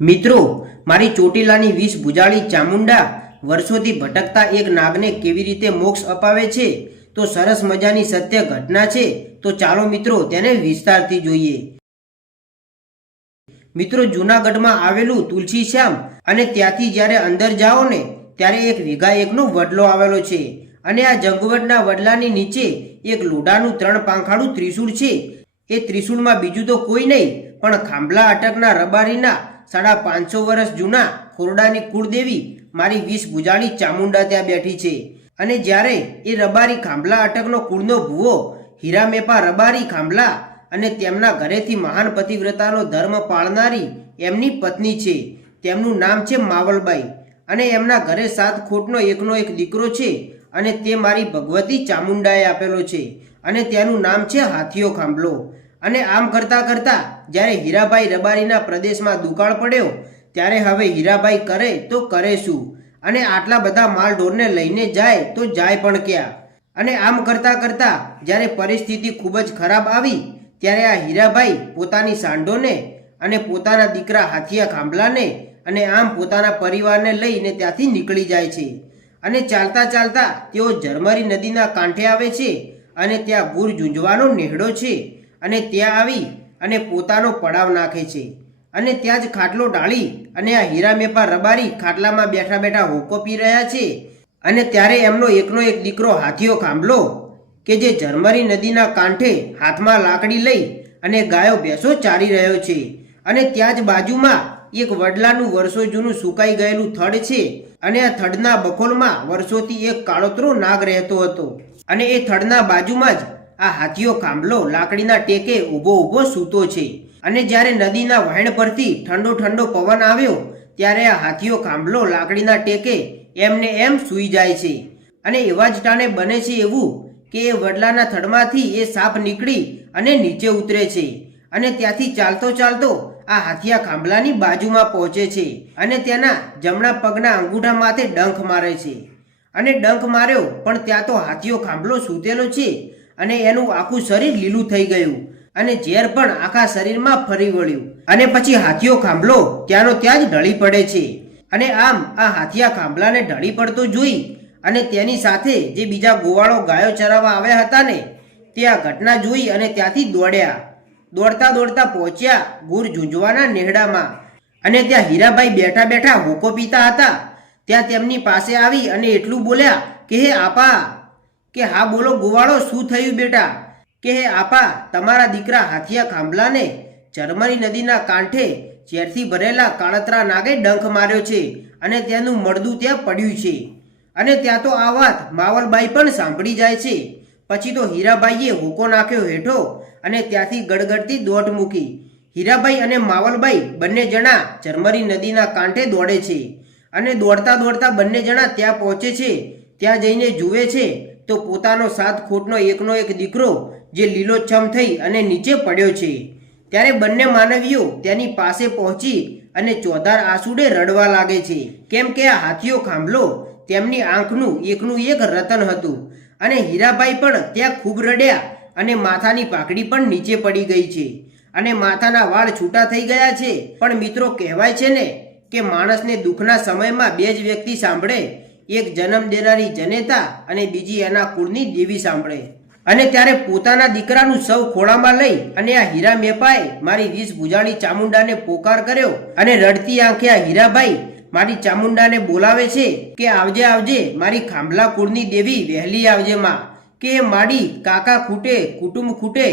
મિત્રો, મારી ચોટીલાની વીસ ભુજાળી ચામુંડા વર્ષોથી ભટકતા એક નાગને કેવી રીતે મોક્ષ અપાવે છે? તો સરસ મજાની સત્ય ઘટના છે. તો ચાલો મિત્રો તેને વિસ્તારથી જોઈએ. મિત્રો, જૂનાગઢમાં આવેલું તુલસી શ્યામ અને ત્યાંથી જ્યારે અંદર જાઓ ને, ત્યારે એક વીઘા એકનો વડલો આવેલો છે અને આ જગવટના વડલાની નીચે એક લોઢાનું ત્રણ પાંખાળું ત્રિશૂળ છે. એ ત્રિશૂળમાં બીજું તો કોઈ નહીં, પણ ખાંભલા અટકના રબારીના સાડા પાંચસો વર્ષ જૂના ખોરડાની કુળદેવી મારી વીસ ભુજાળી ચામુંડા ત્યાં બેઠી છે. અને જ્યારે એ રબારી ખાંભલા અટકનો કુળનો ભૂવો હીરામેપા રબારી ખાંભલા અને તેમના ઘરેથી મહાન પતિવ્રતાનો ધર્મ પાળનારી એમની પત્ની છે. તેમનું નામ છે માવલબાઈ અને એમના ઘરે સાત ખોટનો એકનો એક દીકરો છે અને તે મારી ભગવતી ચામુંડાએ આપેલો છે અને તેનું નામ છે હાથીઓ ખાંભલો. અને આમ કરતા કરતા જ્યારે હીરાભાઈ રબારીના પ્રદેશમાં દુકાળ પડ્યો, ત્યારે હવે હીરાભાઈ કરે તો કરે શું? અને આટલા બધા માલ ઢોરને લઈને જાય તો જાય પણ ક્યાં? અને આમ કરતા કરતા જ્યારે પરિસ્થિતિ ખૂબ જ ખરાબ આવી, ત્યારે આ હીરાભાઈ પોતાની સાંઢોને અને પોતાના દીકરા હાથિયા ખાંભલાને અને આમ પોતાના પરિવારને લઈને ત્યાંથી નીકળી જાય છે. અને ચાલતા ચાલતા તેઓ ઝરમરી નદીના કાંઠે આવે છે અને ત્યાં ગુર ઝૂંઝવાનો નેહડો છે. અને ત્યાં આવી અને પોતાનો પડાવ નાખે છે. અને ત્યાં જ ખાટલો ઢાળી અને આ હીરા મેપા રબારી ખાટલામાં બેઠા બેઠા હોકો પી રહ્યા છે. અને ત્યારે એમનો એકનો એક દીકરો હાથીઓ ખાંભલો કે જે ઝરમરી નદીના કાંઠે હાથમાં લાકડી લઈ અને ગાયો ભેંસો ચારી રહ્યો છે. અને ત્યાં જ બાજુમાં એક વડલાનું વર્ષો જૂનું સુકાઈ ગયેલું થડ છે અને આ થડના બખોલમાં વર્ષોથી એક કાળોતરો નાગ રહેતો હતો. અને એ થડના બાજુમાં જ આ હાથીઓ ખાંભલો લાકડીના ટેકે ઊભો ઊભો સૂતો છે. અને જ્યારે નદીના વહેણ પરથી ઠંડો ઠંડો પવન આવ્યો, ત્યારે આ હાથીઓ ખાંભલો લાકડીના ટેકે એમને એમ સૂઈ જાય છે. અને એવા જ ટાણે બને છે એવું કે એ વડલાના થડમાંથી એ સાપ નીકળી અને નીચે ઉતરે છે. અને ત્યાંથી ચાલતો ચાલતો આ હાથિયા ખાંભલાની બાજુમાં પહોંચે છે અને તેના જમણા પગના અંગૂઠા માથે ડંખ મારે છે. અને ડંખ માર્યો, પણ ત્યાં તો હાથીઓ ખાંભલો સૂતેલો છે અને એનું આખું શરીર લીલું થઈ ગયું અને ઝેર પણ આખા શરીરમાં ફરી વળ્યું. અને પછી હાથીઓ ખાંભલો, ત્યાંનો ત્યાં જ ઢળી પડે છે. અને આમ આ હાથિયા ખાંભલાને ઢળી પડતો જોઈ અને તેની સાથે જે બીજા ગોવાળો ગાયો ચરાવવા આવ્યા હતા ને, તે આ ઘટના જોઈ અને ત્યાંથી દોડ્યા. દોડતા દોડતા પહોંચ્યા ગુર ઝૂંઝવાના નેહડામાં. અને ત્યાં હીરાભાઈ બેઠા બેઠા હોકો પીતા હતા. ત્યાં તેમની પાસે આવી અને એટલું બોલ્યા કે, હે આપા કે હા બોલો ગોવાળો, શું થયું બેટા? કે હે આપા, તમારા દીકરા હાથિયા ખાંભલાને જર્મની નદીના કાંઠે ઝેરથી ભરેલા કાળતરા નાગે ડંખ માર્યો છે અને તેનું મળદું ત્યાં પડ્યું છે. અને ત્યાં તો આ વાત માવલબાઈ પણ સાંભળી જાય છે. પછી તો હીરાબાઈએ હોકો નાખ્યો હેઠો અને ત્યાંથી ગડગડતી દોટ મૂકી. હીરાબાઈ અને માવલબાઈ બંને જણા ચરમરી નદીના કાંઠે દોડે છે. અને દોડતા દોડતા બંને જણા ત્યાં પહોંચે છે, ત્યાં જઈને જુએ છે તો પોતાનો સાત ખોટનો એકનો એક દીકરો જે લીલોછમ થઈ અને નીચે પડ્યો છે. ત્યારે બંને માનવીઓ તેની પાસે પહોંચી અને ચોધાર આસુડે રડવા લાગે છે. કેમ કે આ હાથીઓ ખાંભલો, તેમની આંખનું એકનું એક રતન હતું અને હીરાભાઈ પણ ત્યાં ખૂબ રડ્યા અને માથાની પાકડી પણ નીચે પડી ગઈ છે. અને માથાના વાળ છૂટા થઈ ગયા છે. પણ મિત્રો, કહેવાય છે ને કે માણસને દુઃખના સમયમાં બે જ વ્યક્તિ સાંભળે એક જન્મ દેનારી જનેતા અને બીજી એના કુળની દેવી સાંભળે. અને ત્યારે પોતાના દીકરાનું સૌ ખોળામાં લઈ અને આ હીરા મેપાએ મારી વીસ ભુજાણી ચામુંડાને પોકાર કર્યો અને રડતી આંખે આ હીરાભાઈ મારી ચામુંડાને બોલાવે છે કે આવજે આવજે મારી ખાંભલા કુળની દેવી વહેલી આવજે માં, કે માડી કાકા ખૂટે, કુટુંબ ખૂટે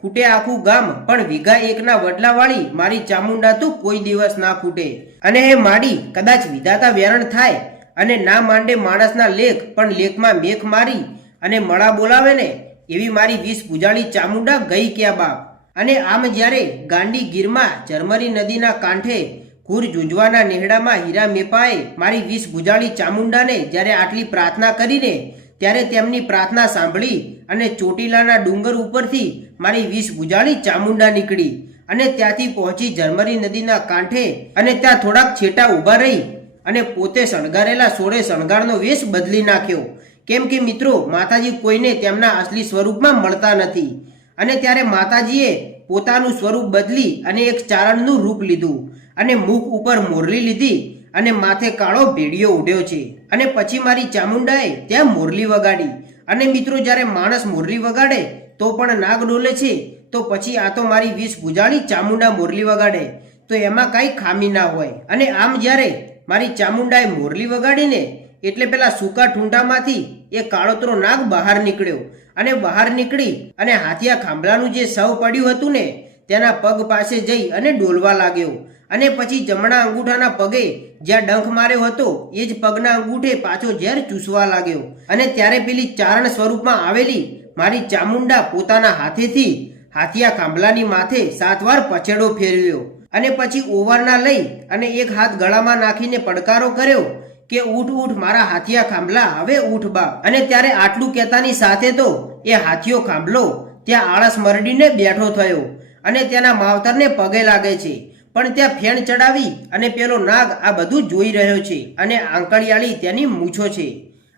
ખૂટે આખું ગામ, પણ વીઘા એકના વડલાવાળી મારી ચામુંડા તો કોઈ દિવસ ના ખૂટે. અને હે માડી કદાચ વિધાતા વેરણ થાય અને ના માંડે માણસના લેખ, પણ લેખમાં મેખ મારી અને મળા બોલાવે ને, એવી મારી વીસ પૂજાળી ચામુંડા ગઈ ક્યાં બાપ? અને આમ જ્યારે ગાંડી ગીરમાં ઝરમરી નદીના કાંઠે કુર ઝૂંઝવાના નેહડામાં હીરા મેપાએ મારી વીસ ભુજાળી ચામુંડાને જ્યારે આટલી પ્રાર્થના કરીને, ત્યારે તેમની પ્રાર્થના સાંભળી અને ચોટીલાના ડુંગર ઉપરથી મારી વીસ ભુજાળી ચામુંડા નીકળી અને ત્યાંથી પહોંચી ઝરમરી નદીના કાંઠે અને ત્યાં થોડાક છેટા ઊભા રહી અને પોતે શણગારેલા સોળે શણગારનો વેશ બદલી નાખ્યો. કેમ કે મિત્રો, માતાજી કોઈને તેમના અસલી સ્વરૂપમાં મળતા નથી. અને ત્યારે માતાજીએ પોતાનું સ્વરૂપ બદલી અને એક ચારણનું રૂપ લીધું અને મુખ ઉપર મોરલી લીધી અને માથે કાળો ભેડિયો ઉડ્યો છે. અને પછી મારી ચામુંડાએ ત્યાં મોરલી વગાડી. અને મિત્રો, જ્યારે માણસ મોરલી વગાડે, તો પણ નાગ ડોલે છે, તો પછી આ તો મારી વીસ ભુજાળી ચામુંડા મોરલી વગાડે. તો એમાં કાંઈ ખામી ના હોય. અને આમ જ્યારે મારી ચામુંડાએ મોરલી વગાડીને એટલે પેલા સૂકા ઠૂંઠામાંથી એ કાળોતરો નાગ બહાર નીકળ્યો અને બહાર નીકળી અને હાથિયા ખાંભલાનું જે સવ પડ્યું હતું ને, તેના પગ પાસે જઈ અને ડોલવા લાગ્યો. અને પછી જમણા અંગૂઠાના પગે જ્યાં ડંખ માર્યો હતો, એ જ પગના અંગૂઠે પાછો ઝેર ચૂસવા લાગ્યો. અને ત્યારે પેલી ચારણ સ્વરૂપમાં આવેલી મારી ચામુંડા પોતાના હાથેથી હાથિયા ખાંભલાની માથે સાત વાર પછેડો ફેરવ્યો. અને પછી ઓવરના લઈ અને એક હાથ ગળામાં નાખીને પડકારો કર્યો કે ઊઠ ઊઠ મારા હાથિયા ખાંભલા, હવે ઊઠ બા. અને ત્યારે આટલું કહેતાની સાથે તો એ હાથીઓ ખાંભલો, ત્યાં આળસ મરડીને બેઠો થયો અને તેના માવતરને પગે લાગે છે. પણ ત્યાં ફેણ ચડાવી અને પેલો નાગ આ બધું જોઈ રહ્યો છે અને આંકડિયાળી તેની મૂછો છે.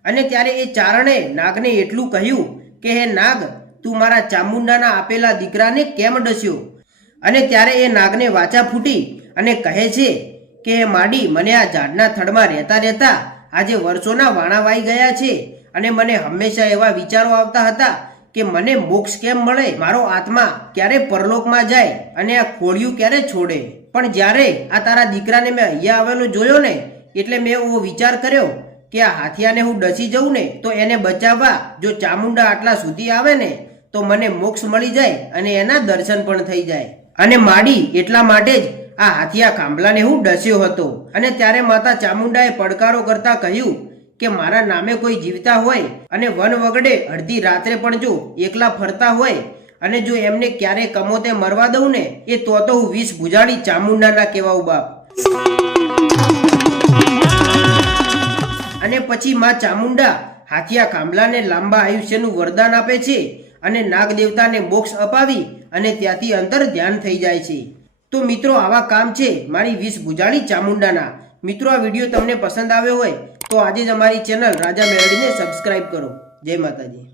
અને ત્યારે એ ચારણે નાગને એટલું કહ્યું કે, હે નાગ, તું મારા ચામુંડાના આપેલા દીકરાને કેમ ડસ્યો? અને ત્યારે એ નાગને વાચા ફૂટી અને કહે છે કે માડી, મને આ ઝાડના થડમાં રહેતા રહેતા આજે વર્ષોના વાણા વાઈ ગયા છે અને મને હંમેશા એવા વિચારો આવતા હતા કે મને મોક્ષ કેમ મળે? મારો આત્મા ક્યારે પરલોકમાં જાય અને આ ખોડિયું ક્યારે છોડે? પણ જ્યારે આ તારા દીકરાને મેં અહીંયા આવેલો જોયો ને, એટલે મેં એવો વિચાર કર્યો કે આ હાથિયાને હું ડસી જઉં ને, તો એને બચાવવા જો ચામુંડા આટલા સુધી આવે ને, તો મને મોક્ષ મળી જાય અને એના દર્શન પણ થઈ જાય. અને માડી એટલા માટે જ આ હાથિયા ખાંભલાને હું ડસ્યો હતો. અને ત્યારે માતા ચામુંડાએ પડકારો કરતા કહ્યું કે મારા નામે કોઈ જીવતા હોય અને વન વગડે અડધી રાત્રે પણ જો એકલા ફરતા હોય અને જો એમને ક્યારે કમોતે મરવા દઉં ને, એ તો તો હું વીસ ભુજાડી ચામુંડાના કહેવાઉ બાપ. અને પછી માં ચામુંડા હાથિયા ખાંભલાને લાંબા આયુષ્યનું વરદાન આપે છે અને નાગ દેવતાને મોક્ષ અપાવી અને ત્યાંથી અંતર ધ્યાન થઈ જાય છે. તો મિત્રો, આવા કામ છે મારી વીસ ભુજાણી ચામુંડાના. મિત્રો, આ વીડિયો તમને પસંદ આવ્યો હોય તો આજે જ અમારી ચેનલ રાજા મેળવીને સબસ્ક્રાઈબ કરો. જય માતાજી.